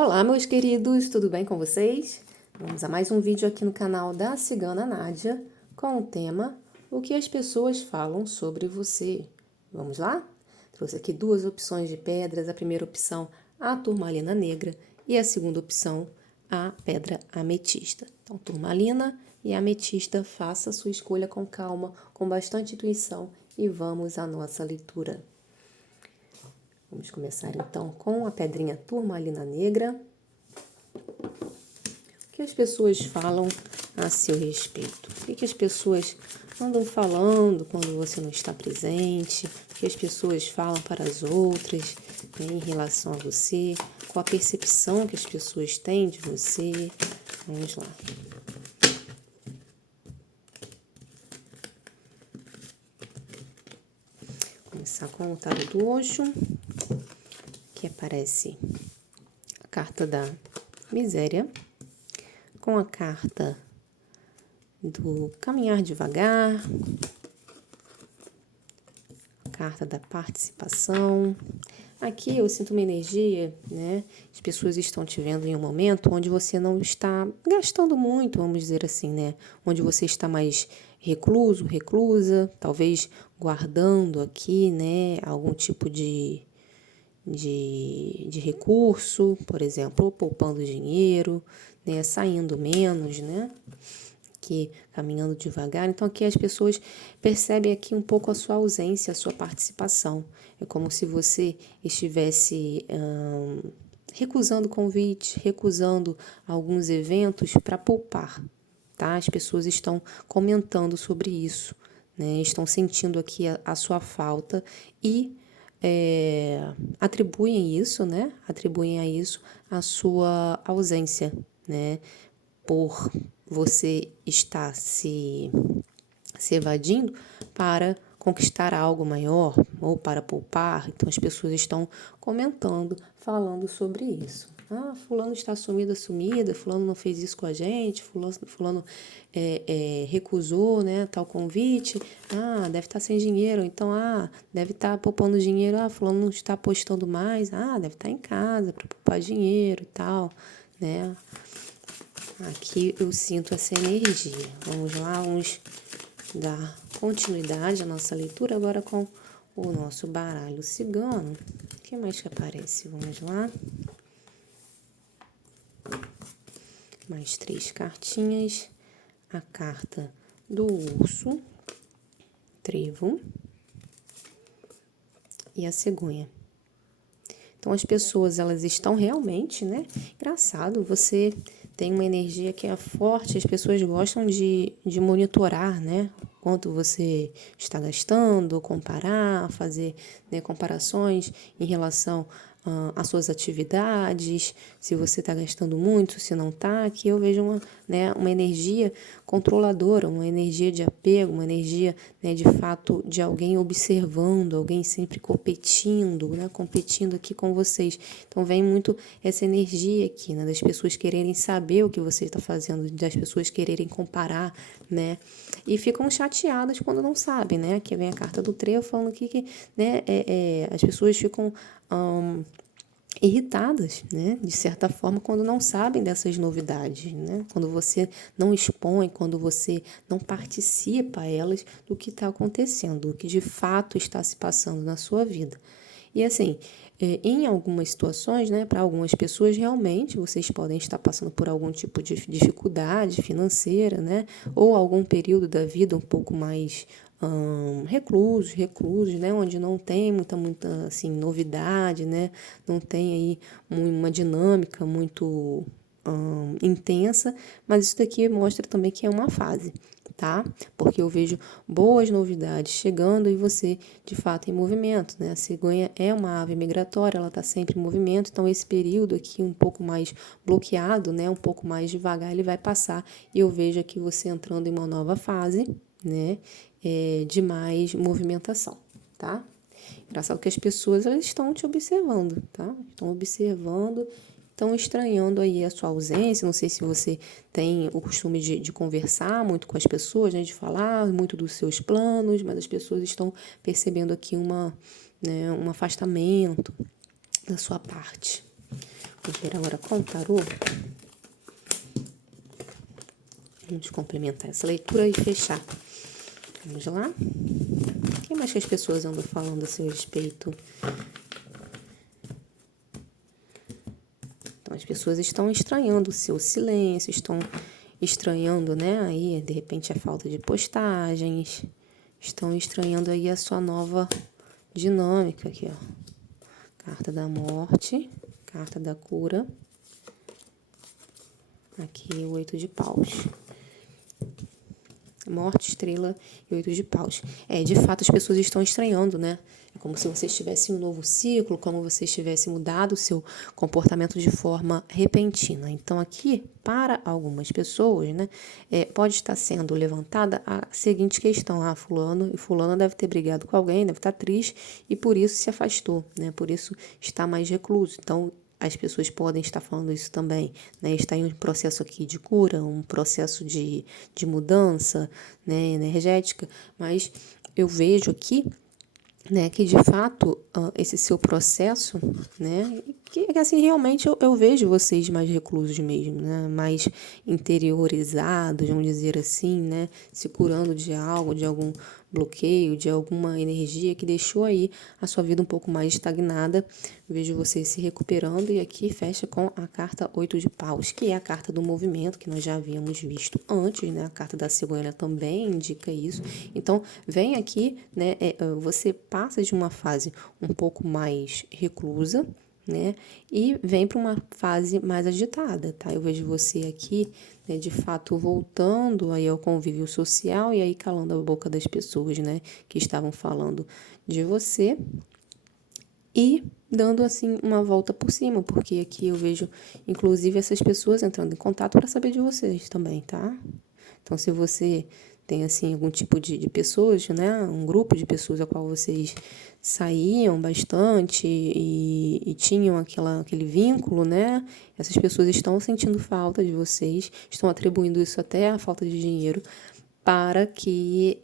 Olá, meus queridos, tudo bem com vocês? Vamos a mais um vídeo aqui no canal da Cigana Nádia com o tema O que as pessoas falam sobre você. Vamos lá? Trouxe aqui duas opções de pedras. A primeira opção, a turmalina negra, e a segunda opção, a pedra ametista. Então, turmalina e ametista, faça a sua escolha com calma, com bastante intuição e vamos à nossa leitura. Vamos começar então com a pedrinha turmalina negra. O que as pessoas falam a seu respeito? O que as pessoas andam falando quando você não está presente? O que as pessoas falam para as outras, né, em relação a você? Qual a percepção que as pessoas têm de você? Vamos lá. Vou começar com o tarô do Osho, que aparece a carta da miséria, com a carta do caminhar devagar, a carta da participação. Aqui eu sinto uma energia, né? As pessoas estão te vendo em um momento onde você não está gastando muito, vamos dizer assim, né? Onde você está mais recluso, reclusa, talvez guardando aqui, né? Algum tipo de recurso, por exemplo, ou poupando dinheiro, né? Saindo menos, né? Que caminhando devagar. Então aqui as pessoas percebem aqui um pouco a sua ausência, a sua participação. É como se você estivesse recusando convites, recusando alguns eventos para poupar, tá? As pessoas estão comentando sobre isso, né? Estão sentindo aqui a sua falta e atribuem isso, né? Atribuem a isso a sua ausência, né? Por você estar se evadindo para conquistar algo maior ou para poupar. Então, as pessoas estão comentando, falando sobre isso. Ah, fulano está sumida, fulano não fez isso com a gente, fulano recusou, né, tal convite. Ah, deve estar sem dinheiro, então, deve estar poupando dinheiro. Ah, fulano não está apostando mais. Ah, deve estar em casa para poupar dinheiro e tal, né. Aqui eu sinto essa energia. Vamos lá, vamos dar continuidade à nossa leitura agora com o nosso baralho cigano. O que mais que aparece? Vamos lá. Mais 3 cartinhas. A carta do urso, trevo e a cegonha. Então, as pessoas, elas estão realmente, né? Engraçado, você tem uma energia que é forte, as pessoas gostam de monitorar, né? Quanto você está gastando, comparar, fazer, né, comparações em relação às suas atividades, se você está gastando muito, se não está. Aqui eu vejo uma energia controladora, uma energia de apego, uma energia, né, de fato de alguém observando, alguém sempre competindo, né, competindo aqui com vocês. Então vem muito essa energia aqui, né, das pessoas quererem saber o que você está fazendo, das pessoas quererem comparar, né, e ficam chateadas quando não sabem, né. Aqui vem a carta do trevo falando que né, as pessoas ficam irritadas, né, de certa forma, quando não sabem dessas novidades, né, quando você não expõe, quando você não participa elas do que está acontecendo, do que de fato está se passando na sua vida. E assim, em algumas situações, né, para algumas pessoas, realmente vocês podem estar passando por algum tipo de dificuldade financeira, né, ou algum período da vida um pouco mais reclusos, né, onde não tem muita assim, novidade, né, não tem aí uma dinâmica muito intensa, mas isso daqui mostra também que é uma fase, tá? Porque eu vejo boas novidades chegando e você, de fato, em movimento, né? A cegonha é uma ave migratória, ela está sempre em movimento, então esse período aqui um pouco mais bloqueado, né? Um pouco mais devagar, ele vai passar e eu vejo aqui você entrando em uma nova fase, né? De mais movimentação, tá? Engraçado que as pessoas, elas estão te observando, tá? Estão observando, estão estranhando aí a sua ausência. Não sei se você tem o costume de conversar muito com as pessoas, né? De falar muito dos seus planos, mas as pessoas estão percebendo aqui um afastamento da sua parte. Vamos ver agora com o tarô. Vamos complementar essa leitura e fechar. Vamos lá? O que mais que as pessoas andam falando a seu respeito? Então, as pessoas estão estranhando o seu silêncio, estão estranhando, né? Aí, de repente, a falta de postagens. Estão estranhando aí a sua nova dinâmica aqui, ó. Carta da morte, carta da cura. Aqui, o 8 de paus. Morte, estrela e 8 de paus. De fato, as pessoas estão estranhando, né? É como se você estivesse em um novo ciclo, como você estivesse mudado o seu comportamento de forma repentina. Então, aqui, para algumas pessoas, né, pode estar sendo levantada a seguinte questão. Fulano e fulana deve ter brigado com alguém, deve estar triste e por isso se afastou, né? Por isso está mais recluso. Então, as pessoas podem estar falando isso também, né? Está em um processo aqui de cura, um processo de mudança, né, energética, mas eu vejo aqui, né, que de fato esse seu processo, né, que assim realmente eu vejo vocês mais reclusos mesmo, né, mais interiorizados, vamos dizer assim, né, se curando de algo, de algum bloqueio, de alguma energia que deixou aí a sua vida um pouco mais estagnada. Vejo vocês se recuperando e aqui fecha com a carta 8 de paus, que é a carta do movimento, que nós já havíamos visto antes, né? A carta da cegonha também indica isso. Então, vem aqui, né? Você passa de uma fase um pouco mais reclusa, né? E vem para uma fase mais agitada, tá? Eu vejo você aqui, né, de fato, voltando aí ao convívio social e aí calando a boca das pessoas, né, que estavam falando de você e dando, assim, uma volta por cima, porque aqui eu vejo, inclusive, essas pessoas entrando em contato para saber de vocês também, tá? Então, se você tem, assim, algum tipo de pessoas, né, um grupo de pessoas a qual vocês saíam bastante e tinham aquele vínculo, né, essas pessoas estão sentindo falta de vocês, estão atribuindo isso até à falta de dinheiro para que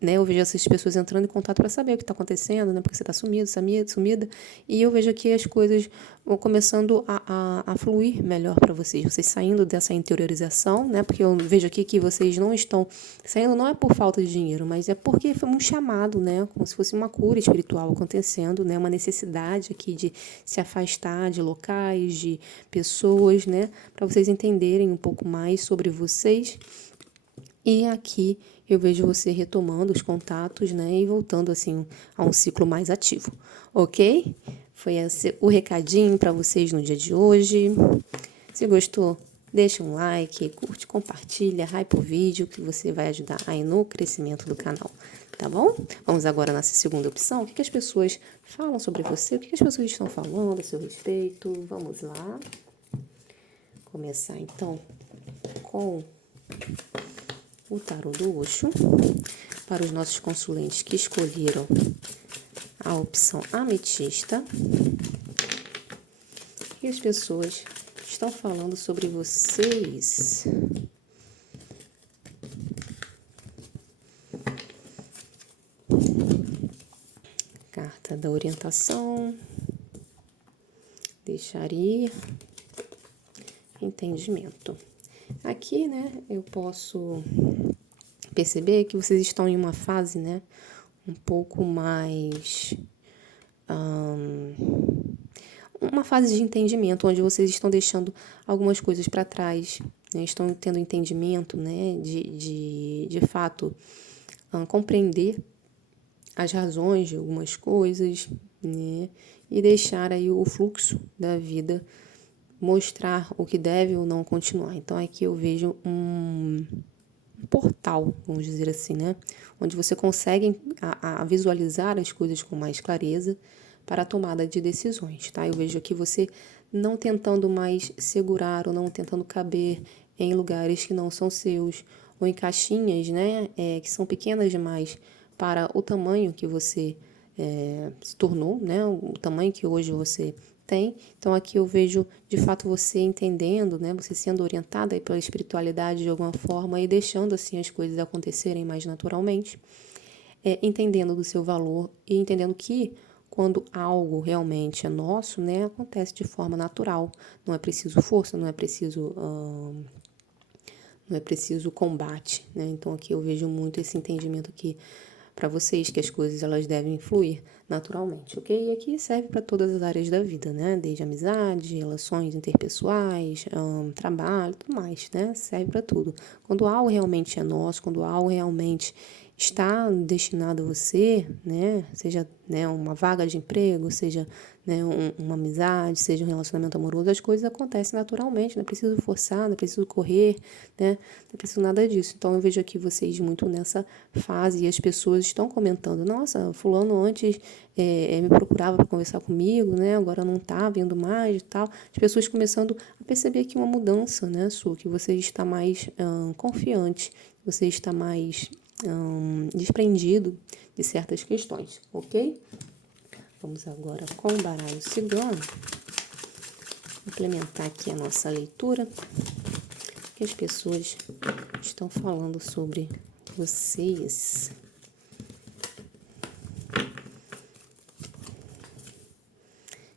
né, eu vejo essas pessoas entrando em contato para saber o que está acontecendo, né, porque você está sumida, e eu vejo aqui as coisas vão começando a fluir melhor para vocês saindo dessa interiorização, né, porque eu vejo aqui que vocês não estão saindo, não é por falta de dinheiro, mas é porque foi um chamado, né, como se fosse uma cura espiritual acontecendo, né, uma necessidade aqui de se afastar de locais, de pessoas, né, para vocês entenderem um pouco mais sobre vocês. E aqui eu vejo você retomando os contatos, né, e voltando assim a um ciclo mais ativo, ok? Foi esse o recadinho para vocês no dia de hoje. Se gostou, deixa um like, curte, compartilha, hype o vídeo, que você vai ajudar aí no crescimento do canal, tá bom? Vamos agora na segunda opção. O que as pessoas falam sobre você? O que as pessoas estão falando a seu respeito? Vamos lá. Começar então com o tarô do Osho, para os nossos consulentes que escolheram a opção ametista. E as pessoas estão falando sobre vocês. Carta da orientação. Deixar ir. Entendimento. Aqui, né, eu posso perceber que vocês estão em uma fase, né, um pouco mais... uma fase de entendimento, onde vocês estão deixando algumas coisas para trás, né, estão tendo entendimento, né, de fato, compreender as razões de algumas coisas, né, e deixar aí o fluxo da vida mostrar o que deve ou não continuar. Então, aqui eu vejo um portal, vamos dizer assim, né? Onde você consegue visualizar as coisas com mais clareza para a tomada de decisões, tá? Eu vejo aqui você não tentando mais segurar ou não tentando caber em lugares que não são seus ou em caixinhas, né? Que são pequenas demais para o tamanho que você se tornou, né? O tamanho que hoje você tem. Então, aqui eu vejo, de fato, você entendendo, né? Você sendo orientada aí pela espiritualidade de alguma forma e deixando, assim, as coisas acontecerem mais naturalmente. Entendendo do seu valor e entendendo que quando algo realmente é nosso, né, acontece de forma natural. Não é preciso força, não é preciso combate, né? Então aqui eu vejo muito esse entendimento aqui para vocês, que as coisas elas devem fluir naturalmente, ok? E aqui serve para todas as áreas da vida, né? Desde amizade, relações interpessoais, trabalho, tudo mais, né? Serve para tudo. Quando algo realmente é nosso, quando algo realmente está destinado a você, né? Seja, né, uma vaga de emprego, seja, né, uma amizade, seja um relacionamento amoroso, as coisas acontecem naturalmente, não é preciso forçar, não é preciso correr, né? Não é preciso nada disso. Então eu vejo aqui vocês muito nessa fase e as pessoas estão comentando, nossa, fulano antes me procurava para conversar comigo, né? Agora não tá vindo mais e tal. As pessoas começando a perceber aqui uma mudança, né, sua, que você está mais confiante, você está mais desprendido de certas questões, ok? Vamos agora com o baralho cigano implementar aqui a nossa leitura, que as pessoas estão falando sobre vocês.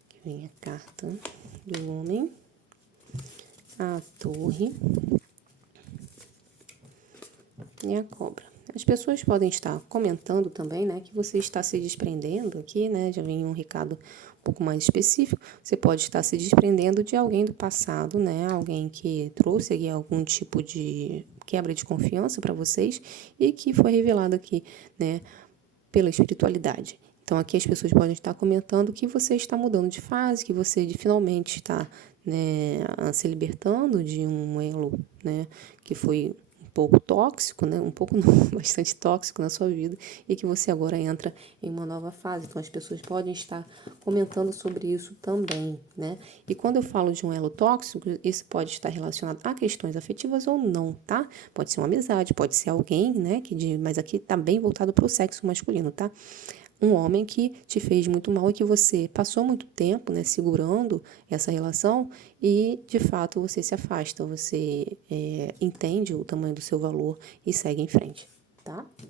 Aqui vem a carta do homem, a torre e a cobra. As pessoas podem estar comentando também, né, que você está se desprendendo aqui, né, já vem um recado um pouco mais específico. Você pode estar se desprendendo de alguém do passado, né, alguém que trouxe aqui algum tipo de quebra de confiança para vocês e que foi revelado aqui, né, pela espiritualidade. Então, aqui as pessoas podem estar comentando que você está mudando de fase, que você finalmente está, né, se libertando de um elo, né, que foi um pouco tóxico, né, um pouco não, bastante tóxico na sua vida, e que você agora entra em uma nova fase. Então, as pessoas podem estar comentando sobre isso também, né? E quando eu falo de um elo tóxico, isso pode estar relacionado a questões afetivas ou não, tá? Pode ser uma amizade, pode ser alguém, né, mas aqui tá bem voltado para o sexo masculino, tá? Um homem que te fez muito mal e que você passou muito tempo, né, segurando essa relação e, de fato, você se afasta, você entende o tamanho do seu valor e segue em frente, tá? O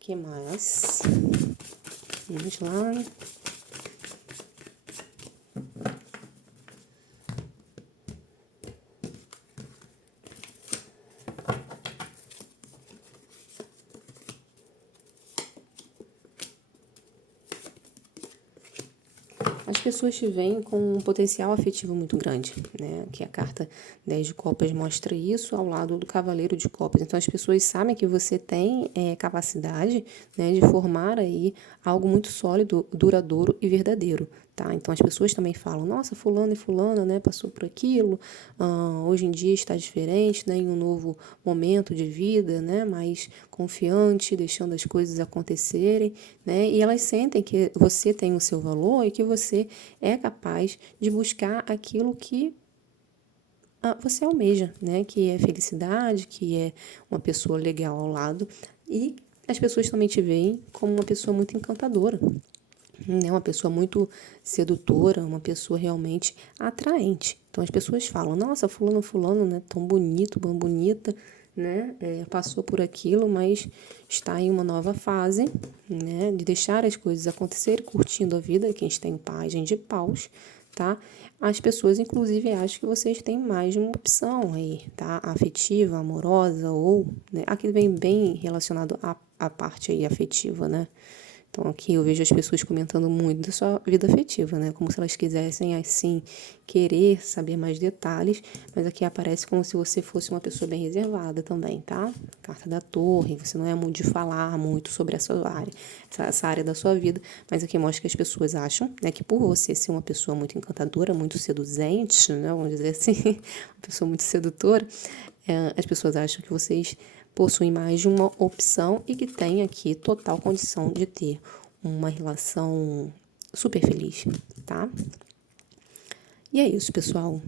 que mais? Vamos lá. As pessoas te veem com um potencial afetivo muito grande, né? Que a carta 10 de copas mostra isso ao lado do cavaleiro de copas. Então, as pessoas sabem que você tem capacidade, né, de formar aí algo muito sólido, duradouro e verdadeiro, tá? Então, as pessoas também falam, nossa, fulano e fulana, né, passou por aquilo, hoje em dia está diferente, né, em um novo momento de vida, né, mais confiante, deixando as coisas acontecerem, né? E elas sentem que você tem o seu valor e que você é capaz de buscar aquilo que você almeja, né? Que é felicidade, que é uma pessoa legal ao lado. E as pessoas também te veem como uma pessoa muito encantadora, né? Uma pessoa muito sedutora, uma pessoa realmente atraente. Então as pessoas falam, nossa, fulano, né? Tão bonito, tão bonita, né? Passou por aquilo, mas está em uma nova fase, né? De deixar as coisas acontecerem, curtindo a vida, que a gente tem página de paus, tá? As pessoas, inclusive, acham que vocês têm mais de uma opção aí, tá? Afetiva, amorosa ou, né? Aqui vem bem relacionado à parte aí afetiva, né? Então, aqui eu vejo as pessoas comentando muito da sua vida afetiva, né? Como se elas quisessem, assim, querer saber mais detalhes, mas aqui aparece como se você fosse uma pessoa bem reservada também, tá? Carta da Torre, você não é muito de falar muito sobre essa área, essa área da sua vida, mas aqui mostra que as pessoas acham, né, que por você ser uma pessoa muito encantadora, muito seduzente, né? Vamos dizer assim, uma pessoa muito sedutora, as pessoas acham que vocês possuem mais de uma opção e que tem aqui total condição de ter uma relação super feliz, tá? E é isso, pessoal.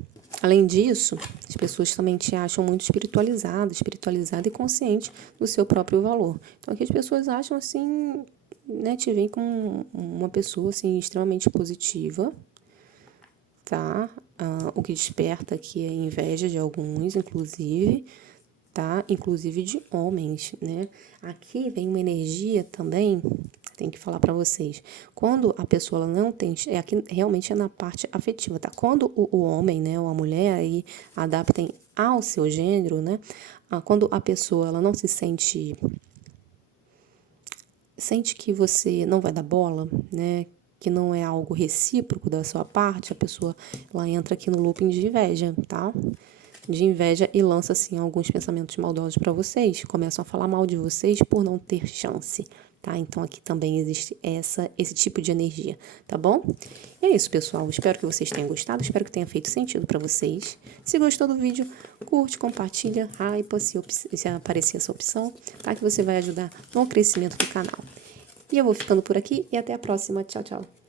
Além disso, as pessoas também te acham muito espiritualizada e consciente do seu próprio valor. Então, aqui as pessoas acham assim, né, te veem como uma pessoa assim extremamente positiva, tá? O que desperta aqui é inveja de alguns, inclusive, tá? Inclusive de homens, né? Aqui vem uma energia também, tenho que falar pra vocês. Quando a pessoa ela não tem, aqui realmente é na parte afetiva, tá? Quando o homem, né, ou a mulher aí adaptem ao seu gênero, né? Quando a pessoa ela não se sente que você não vai dar bola, né? Que não é algo recíproco da sua parte, a pessoa ela entra aqui no looping de inveja, tá? De inveja e lança assim alguns pensamentos maldosos para vocês, começam a falar mal de vocês por não ter chance, tá? Então aqui também existe esse tipo de energia, tá bom? E é isso, pessoal. Espero que vocês tenham gostado, espero que tenha feito sentido para vocês. Se gostou do vídeo, curte, compartilha, hypa se aparecer essa opção, tá? Que você vai ajudar no crescimento do canal. E eu vou ficando por aqui e até a próxima. Tchau, tchau.